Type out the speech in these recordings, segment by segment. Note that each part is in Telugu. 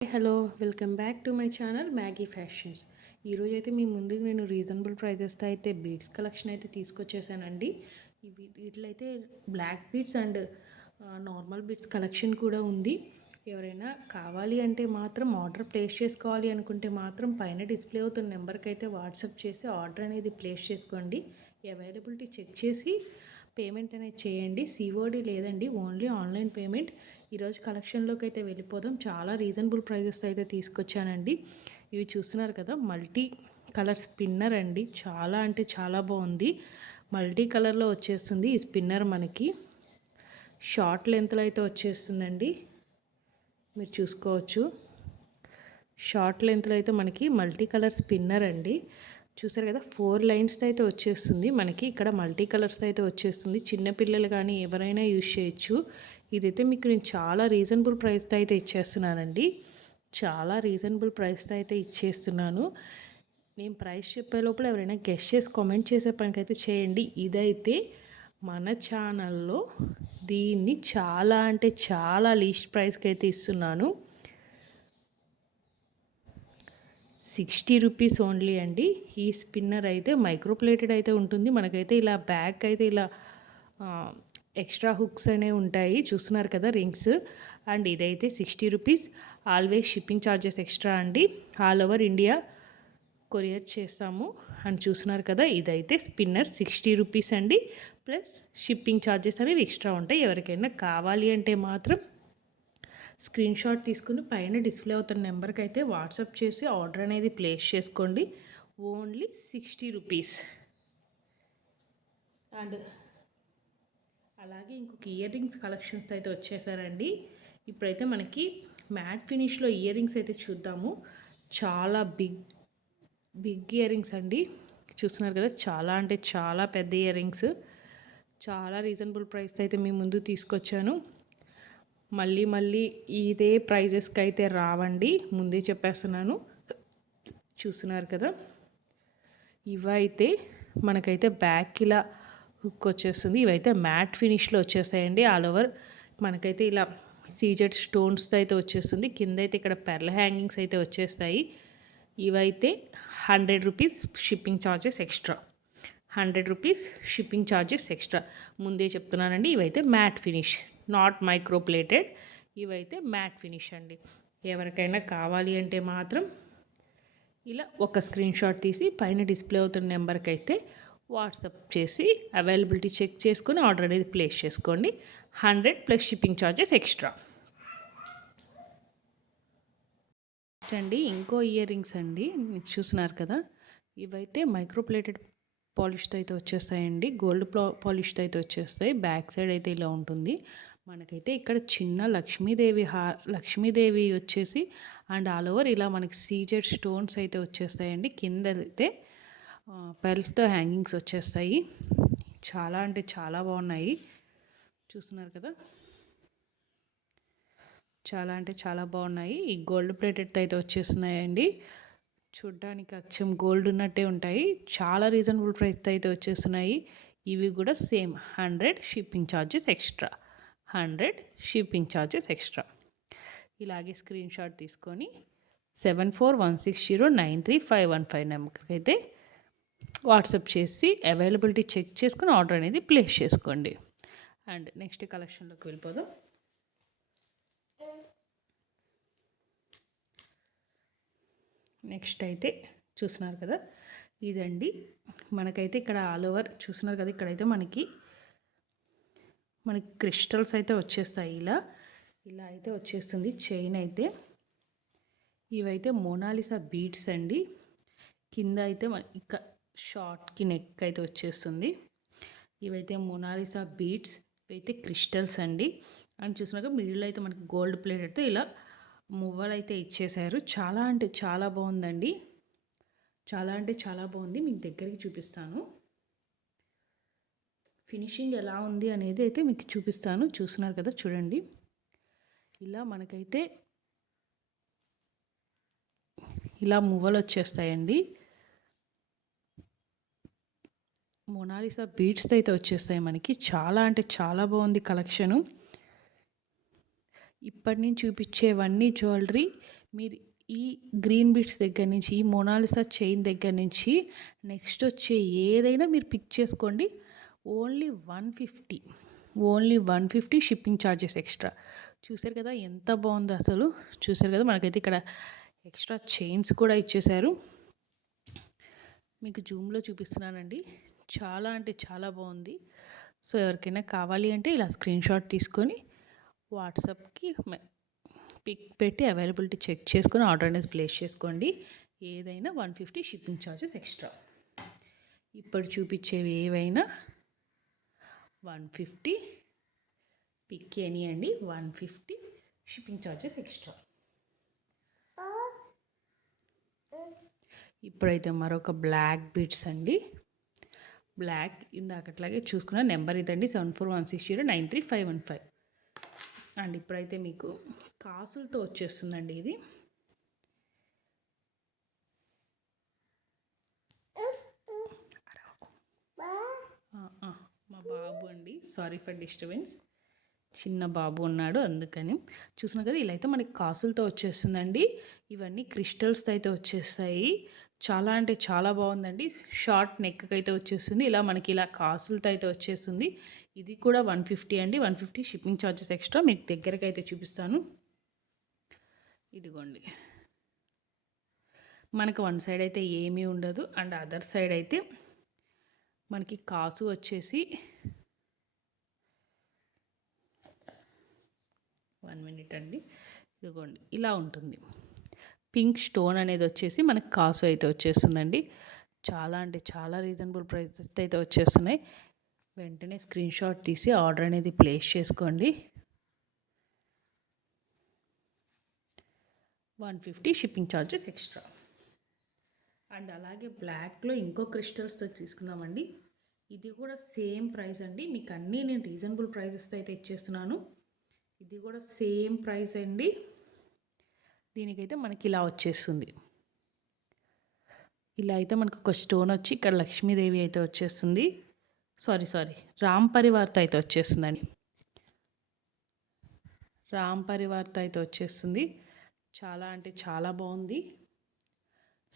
Hello welcome back to my channel Maggi fashions. ఈరోజు అయితే మీ ముందుకు నేను రీజనబుల్ ప్రైజెస్తో అయితే బీడ్స్ కలెక్షన్ అయితే తీసుకొచ్చేసానండి. వీటిలో అయితే black beads and normal beads collection కూడా ఉంది. ఎవరైనా కావాలి అంటే మాత్రం ఆర్డర్ ప్లేస్ చేసుకోవాలి అనుకుంటే మాత్రం పైన డిస్ప్లే అవుతున్న నెంబర్కి అయితే వాట్సాప్ చేసి ఆర్డర్ అనేది ప్లేస్ చేసుకోండి. అవైలబిలిటీ చెక్ చేసి పేమెంట్ అనేది చేయండి. సిఓడి లేదండి, ఓన్లీ ఆన్లైన్ పేమెంట్. ఈరోజు కలెక్షన్లోకి అయితే వెళ్ళిపోదాం. చాలా రీజనబుల్ ప్రైజెస్ అయితే తీసుకొచ్చానండి. ఇవి చూస్తున్నారు కదా, మల్టీ కలర్ స్పిన్నర్ అండి. చాలా అంటే చాలా బాగుంది. మల్టీ కలర్లో వచ్చేస్తుంది ఈ స్పిన్నర్. మనకి షార్ట్ లెంత్లో అయితే వచ్చేస్తుందండి, మీరు చూసుకోవచ్చు. షార్ట్ లెంత్లో అయితే మనకి మల్టీ కలర్ స్పిన్నర్ అండి. చూసారు కదా, 4 లైన్స్తో అయితే వచ్చేస్తుంది మనకి. ఇక్కడ మల్టీ కలర్స్తో అయితే వచ్చేస్తుంది. చిన్నపిల్లలు కానీ ఎవరైనా యూజ్ చేయొచ్చు. ఇదైతే మీకు నేను చాలా రీజనబుల్ ప్రైస్తో అయితే ఇచ్చేస్తున్నానండి. చాలా రీజనబుల్ ప్రైస్తో అయితే ఇచ్చేస్తున్నాను. నేను ప్రైస్ చెప్పే లోపల ఎవరైనా గెస్ట్ చేసి కామెంట్ చేసే పనికైతే చేయండి. ఇదైతే మన ఛానల్లో దీన్ని చాలా అంటే చాలా లీస్ట్ ప్రైస్కి అయితే ఇస్తున్నాను. 60 రూపీస్ ఓన్లీ అండి. ఈ స్పిన్నర్ అయితే మైక్రోప్లేటెడ్ అయితే ఉంటుంది. మనకైతే ఇలా బ్యాక్ అయితే ఇలా ఎక్స్ట్రా హుక్స్ అనేవి ఉంటాయి. చూస్తున్నారు కదా, రింగ్స్. అండ్ ఇదైతే 60 rupees. Always shipping charges extra అండి. ఆల్ ఓవర్ ఇండియా కొరియర్ చేస్తాము. అండ్ చూస్తున్నారు కదా, ఇదైతే స్పిన్నర్ 60 రూపీస్ అండి. ప్లస్ షిప్పింగ్ ఛార్జెస్ అనేవి ఎక్స్ట్రా ఉంటాయి. ఎవరికైనా కావాలి అంటే మాత్రం స్క్రీన్ షాట్ తీసుకుని పైన డిస్ప్లే అవుతున్న నెంబర్కి అయితే వాట్సాప్ చేసి ఆర్డర్ అనేది ప్లేస్ చేసుకోండి. Only 60 rupees. అండ్ అలాగే ఇంకొక ఇయర్ రింగ్స్ కలెక్షన్స్ అయితే వచ్చేసారండి. ఇప్పుడైతే మనకి మ్యాట్ ఫినిష్లో ఇయర్ రింగ్స్ అయితే చూద్దాము. చాలా బిగ్ ఇయర్ రింగ్స్ అండి. చూస్తున్నారు కదా, చాలా అంటే చాలా పెద్ద ఇయర్ రింగ్స్. చాలా రీజనబుల్ ప్రైస్ అయితే మీ ముందు తీసుకొచ్చాను. మళ్ళీ ఇదే ప్రైజెస్కి అయితే రావండి, ముందే చెప్పేస్తున్నాను. చూస్తున్నారు కదా, ఇవైతే మనకైతే బ్యాక్ ఇలా హుక్ వచ్చేస్తుంది. ఇవైతే మ్యాట్ ఫినిష్లో వచ్చేస్తాయండి. ఆల్ ఓవర్ మనకైతే ఇలా సీజెడ్ స్టోన్స్తో అయితే వచ్చేస్తుంది. కింద అయితే ఇక్కడ పెర్ల్ హ్యాంగింగ్స్ అయితే వచ్చేస్తాయి. ఇవైతే 100 rupees shipping charges extra. 100 rupees shipping charges extra. ముందే చెప్తున్నానండి, ఇవైతే మ్యాట్ ఫినిష్, నాట్ మైక్రోప్లేటెడ్. ఇవైతే మ్యాట్ ఫినిష్ అండి. ఎవరికైనా కావాలి అంటే మాత్రం ఇలా ఒక స్క్రీన్ షాట్ తీసి పైన డిస్ప్లే అవుతున్న నెంబర్కి అయితే వాట్సాప్ చేసి అవైలబిలిటీ చెక్ చేసుకుని ఆర్డర్ అనేది ప్లేస్ చేసుకోండి. 100 ప్లస్ షిప్పింగ్ ఛార్జెస్ ఎక్స్ట్రా అండి. ఇంకో ఇయర్ రింగ్స్ అండి, చూస్తున్నారు కదా, ఇవైతే మైక్రోప్లేటెడ్ పాలిష్తో అయితే వచ్చేస్తాయండి. గోల్డ్ పాలిష్తో అయితే వచ్చేస్తాయి. బ్యాక్ సైడ్ అయితే ఇలా ఉంటుంది. మనకైతే ఇక్కడ చిన్న లక్ష్మీదేవి వచ్చేసి అండ్ ఆల్ ఓవర్ ఇలా మనకి సీజెడ్ స్టోన్స్ అయితే వచ్చేస్తాయండి. కింద అయితే పెర్ల్స్తో హ్యాంగింగ్స్ వచ్చేస్తాయి. చాలా అంటే చాలా బాగున్నాయి. చూస్తున్నారు కదా, చాలా అంటే చాలా బాగున్నాయి. ఈ గోల్డ్ ప్లేటెడ్తో అయితే వచ్చేస్తున్నాయండి. చూడ్డానికి అచ్చం గోల్డ్ ఉన్నట్టే ఉంటాయి. చాలా రీజనబుల్ ప్రైస్తో అయితే వచ్చేస్తున్నాయి. ఇవి కూడా same 100 shipping charges extra. 100 shipping charges extra. ఇలాగే స్క్రీన్ షాట్ తీసుకొని 7416093515 నెంబర్కి అయితే వాట్సాప్ చేసి అవైలబిలిటీ చెక్ చేసుకుని ఆర్డర్ అనేది ప్లేస్ చేసుకోండి. అండ్ నెక్స్ట్ కలెక్షన్లోకి వెళ్ళిపోదాం. నెక్స్ట్ అయితే చూస్తున్నారు కదా, ఇదండి. మనకైతే ఇక్కడ ఆల్ ఓవర్ చూస్తున్నారు కదా, ఇక్కడైతే మనకి క్రిస్టల్స్ అయితే వచ్చేస్తాయి. ఇలా అయితే వచ్చేస్తుంది చైన్ అయితే. ఇవైతే మోనాలిసా బీడ్స్ అండి. కింద అయితే ఇక్కడ షార్ట్కి నెక్ అయితే వచ్చేస్తుంది. ఇవైతే మోనాలిసా బీడ్స్. ఇవైతే క్రిస్టల్స్ అండి. అండ్ చూసినాక మిడిల్ అయితే మనకి గోల్డ్ ప్లేటెడ్తో ఇలా మువ్వలు అయితే ఇచ్చేసారు. చాలా అంటే చాలా బాగుందండి. చాలా అంటే చాలా బాగుంది. మీకు దగ్గరికి చూపిస్తాను, ఫినిషింగ్ ఎలా ఉంది అనేది అయితే మీకు చూపిస్తాను. చూస్తున్నారు కదా, చూడండి. ఇలా మనకైతే ఇలా మువ్వలు వచ్చేస్తాయండి. మోనాలిసా బీడ్స్తో అయితే వచ్చేస్తాయి మనకి. చాలా అంటే చాలా బాగుంది కలెక్షను. ఇప్పటి నుంచి చూపించేవన్నీ జ్యువెలరీ మీరు ఈ గ్రీన్ బీడ్స్ దగ్గర నుంచి, ఈ మొనాలిసా చైన్ దగ్గర నుంచి నెక్స్ట్ వచ్చే ఏదైనా మీరు పిక్ చేసుకోండి. Only 150, only 150 shipping charges extra. చూసారు కదా ఎంత బాగుందో అసలు. చూసారు కదా మనకైతే ఇక్కడ ఎక్స్ట్రా చైన్స్ కూడా ఇచ్చేశారు. మీకు జూమ్లో చూపిస్తున్నానండి. చాలా అంటే చాలా బాగుంది. సో ఎవరికైనా కావాలి అంటే ఇలా స్క్రీన్ షాట్ తీసుకొని వాట్సాప్కి పిక్ పెట్టి అవైలబిలిటీ చెక్ చేసుకొని ఆర్డర్ అనేది ప్లేస్ చేసుకోండి. ఏదైనా 150 షిప్పింగ్ ఛార్జెస్ ఎక్స్ట్రా. ఇప్పుడు చూపించేవి ఏవైనా 150, పిక్ ఎనీ అండి, 150 షిప్పింగ్ ఛార్జెస్ ఎక్స్ట్రా. ఇప్పుడైతే మరొక బ్లాక్ బీడ్స్ అండి. బ్లాక్ ఇందాకట్లాగే చూసుకున్న నెంబర్ ఇదండి 7416093515. అండ్ ఇప్పుడైతే మీకు కాసులతో వచ్చేస్తుందండి ఇది. మా బాబు అండి, సారీ ఫర్ డిస్టర్బెన్స్, చిన్న బాబు ఉన్నాడు అందుకని. చూసినా కదా ఇలా అయితే మనకి కాసులతో వచ్చేస్తుందండి. ఇవన్నీ క్రిస్టల్స్తో అయితే వచ్చేస్తాయి. చాలా అంటే చాలా బాగుందండి. షార్ట్ నెక్ అయితే వచ్చేస్తుంది. ఇలా మనకి ఇలా కాసులతో అయితే వచ్చేస్తుంది. ఇది కూడా 150 అండి. 150 షిప్పింగ్ ఛార్జెస్ ఎక్స్ట్రా. మీకు దగ్గరకి అయితే చూపిస్తాను. ఇదిగోండి, మనకు వన్ సైడ్ అయితే ఏమీ ఉండదు అండ్ అదర్ సైడ్ అయితే మనకి కాసు వచ్చేసి 1 మినిట్ అండి. ఇదిగోండి ఇలా ఉంటుంది. పింక్ స్టోన్ అనేది వచ్చేసి మనకి కాసు అయితే వచ్చేస్తుందండి. చాలా అంటే చాలా రీజనబుల్ ప్రైసెస్ అయితే వచ్చేస్తున్నాయి. వెంటనే స్క్రీన్ షాట్ తీసి ఆర్డర్ అనేది ప్లేస్ చేసుకోండి. 150 షిప్పింగ్ ఛార్జెస్ ఎక్స్ట్రా. అండ్ అలాగే బ్లాక్లో ఇంకో క్రిస్టల్స్తో తీసుకుందామండి. ఇది కూడా సేమ్ ప్రైస్ అండి. మీకు అన్నీ నేను రీజనబుల్ ప్రైసెస్తో అయితే ఇచ్చేస్తున్నాను. ఇది కూడా సేమ్ ప్రైస్ అండి. దీనికైతే మనకి ఇలా వచ్చేస్తుంది. ఇలా అయితే మనకు ఒక స్టోన్ వచ్చి ఇక్కడ లక్ష్మీదేవి అయితే వచ్చేస్తుంది. సారీ రామ్ పరివార్తో అయితే వచ్చేస్తుందండి. రామ్ పరివార్తో అయితే వచ్చేస్తుంది. చాలా అంటే చాలా బాగుంది.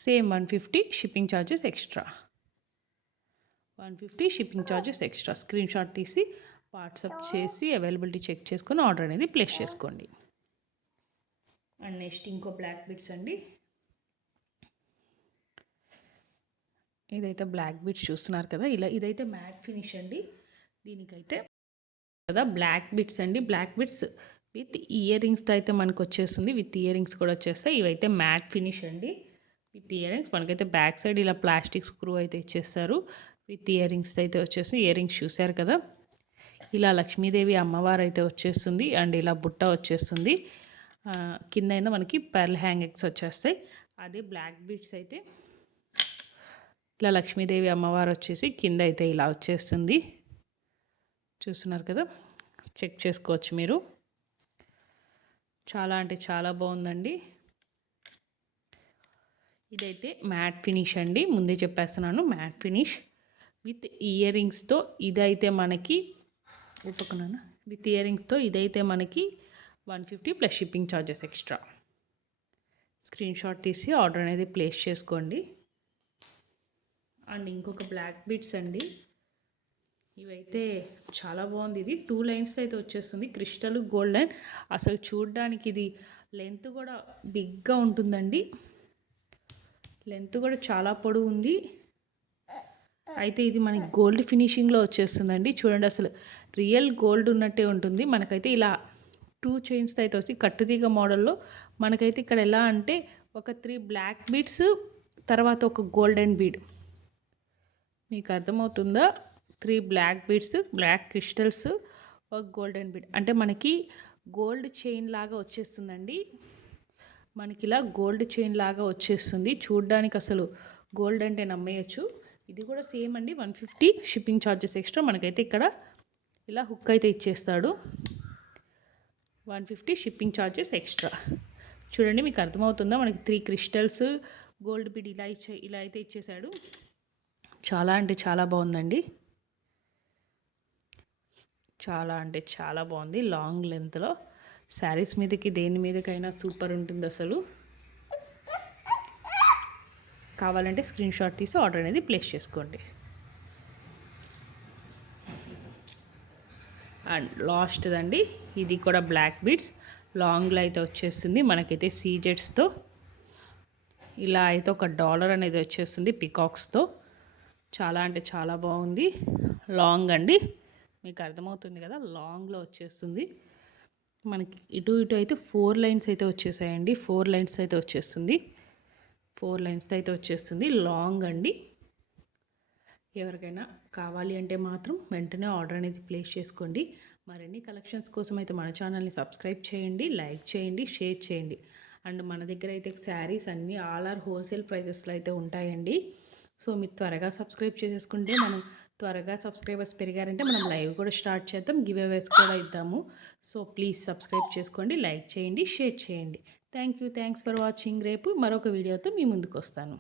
Same 150 shipping charges extra. 150 shipping charges extra. Screen shot తీసి వాట్సాప్ చేసి అవైలబిలిటీ చెక్ చేసుకొని ఆర్డర్ అనేది ప్లేస్ చేసుకోండి. అండ్ నెక్స్ట్ ఇంకో బ్లాక్ బీడ్స్ అండి. ఇదైతే బ్లాక్ బీడ్స్ చూస్తున్నారు కదా, ఇలా ఇదైతే మ్యాట్ ఫినిష్ అండి. దీనికైతే కదా బ్లాక్ బీడ్స్ అండి. బ్లాక్ బీడ్స్ విత్ ఇయర్ రింగ్స్తో అయితే మనకు వచ్చేస్తుంది. విత్ ఇయర్ రింగ్స్ కూడా వచ్చేస్తాయి. ఇవైతే మ్యాట్ ఫినిష్ అండి. విత్ ఇయర్ రింగ్స్ మనకైతే బ్యాక్ సైడ్ ఇలా ప్లాస్టిక్ స్క్రూ అయితే ఇచ్చేస్తారు. విత్ ఇయర్ రింగ్స్ అయితే వచ్చేస్తుంది. ఇయర్ రింగ్స్ చూసారు కదా, ఇలా లక్ష్మీదేవి అమ్మవారు అయితే వచ్చేస్తుంది. అండ్ ఇలా బుట్ట వచ్చేస్తుంది. కింద అయినా మనకి పర్ల్ హ్యాంగింగ్స్ వచ్చేస్తాయి. అదే బ్లాక్ బీడ్స్ అయితే ఇలా లక్ష్మీదేవి అమ్మవారు వచ్చేసి కింద అయితే ఇలా వచ్చేస్తుంది. చూస్తున్నారు కదా, చెక్ చేసుకోవచ్చు మీరు. చాలా అంటే చాలా బాగుందండి. ఇదైతే మ్యాట్ ఫినిష్ అండి. ముందే చెప్పేస్తున్నాను, మ్యాట్ ఫినిష్ విత్ ఇయర్ రింగ్స్తో. ఇదైతే మనకి ఒప్పుకున్నాను. విత్ ఇయర్ రింగ్స్తో ఇదైతే మనకి 150 plus shipping charges extra. Screen shot తీసి ఆర్డర్ అనేది ప్లేస్ చేసుకోండి. అండ్ ఇంకొక బ్లాక్ బీడ్స్ అండి. ఇవైతే చాలా బాగుంది. ఇది 2 లైన్స్తో అయితే వచ్చేస్తుంది. Crystal golden. అసలు చూడడానికి ఇది లెంత్ కూడా బిగ్గా ఉంటుందండి. లెంత్ కూడా చాలా పొడవు ఉంది. అయితే ఇది మనకి గోల్డ్ ఫినిషింగ్లో వచ్చేస్తుందండి. చూడండి, అసలు రియల్ గోల్డ్ ఉన్నట్టే ఉంటుంది. మనకైతే ఇలా 2 చైన్స్తో అయితే వచ్చి కట్టుతీగ మోడల్లో మనకైతే ఇక్కడ ఎలా అంటే ఒక 3 బ్లాక్ బీడ్స్ తర్వాత ఒక గోల్డెన్ బీడ్. మీకు అర్థమవుతుందా? 3 బ్లాక్ బీడ్స్, బ్లాక్ క్రిస్టల్స్, ఒక గోల్డెన్ బీడ్. అంటే మనకి గోల్డ్ చైన్ లాగా వచ్చేస్తుందండి. మనకి ఇలా గోల్డ్ చైన్ లాగా వచ్చేస్తుంది. చూడ్డానికి అసలు గోల్డ్ అంటే నమ్మేయచ్చు. ఇది కూడా సేమ్ అండి. 150 షిప్పింగ్ ఛార్జెస్ ఎక్స్ట్రా. మనకైతే ఇక్కడ ఇలా హుక్ అయితే ఇచ్చేస్తాడు. 150 షిప్పింగ్ ఛార్జెస్ ఎక్స్ట్రా. చూడండి, మీకు అర్థమవుతుందా? మనకి 3 క్రిస్టల్స్, గోల్డ్ బీడ్ ఇలా అయితే ఇచ్చేసాడు. చాలా అంటే చాలా బాగుందండి. చాలా అంటే చాలా బాగుంది. లాంగ్ లెంత్లో శారీస్ మీదకి దేని మీదకైనా సూపర్ ఉంటుంది అసలు. కావాలంటే స్క్రీన్ షాట్ తీసి ఆర్డర్ అనేది ప్లేస్ చేసుకోండి. అండ్ లాస్ట్దండి, ఇది కూడా బ్లాక్ బీడ్స్ లాంగ్లో అయితే వచ్చేస్తుంది. మనకైతే సీజెట్స్తో ఇలా అయితే ఒక డాలర్ అనేది వచ్చేస్తుంది పికాక్స్తో. చాలా అంటే చాలా బాగుంది. లాంగ్ అండి, మీకు అర్థమవుతుంది కదా, లాంగ్లో వచ్చేస్తుంది. మనకి ఇటు ఇటు అయితే 4 లైన్స్ అయితే వచ్చేసాయండి. 4 లైన్స్ అయితే వచ్చేస్తుంది. 4 లైన్స్తో అయితే వచ్చేస్తుంది. లాంగ్ అండి. ఎవరికైనా కావాలి అంటే మాత్రం వెంటనే ఆర్డర్ అనేది ప్లేస్ చేసుకోండి. మరిన్ని కలెక్షన్స్ కోసం అయితే మన ఛానల్ని సబ్స్క్రైబ్ చేయండి, లైక్ చేయండి, షేర్ చేయండి. అండ్ మన దగ్గర అయితే శారీస్ అన్నీ ఆల్ ఆర్ హోల్సేల్ ప్రైజెస్లో అయితే ఉంటాయండి. సో మీరు త్వరగా సబ్స్క్రైబ్ చేసేసుకుంటే మనం త్వరగా సబ్స్క్రైబర్స్ పెరిగారంటే మనం లైవ్ కూడా స్టార్ట్ చేద్దాం, గివ్ అవేస్ కూడా ఇద్దాము. సో ప్లీజ్ సబ్స్క్రైబ్ చేసుకోండి, లైక్ చేయండి, షేర్ చేయండి. Thanks for watching. రేపు మరొక వీడియోతో మీ ముందుకు వస్తాను.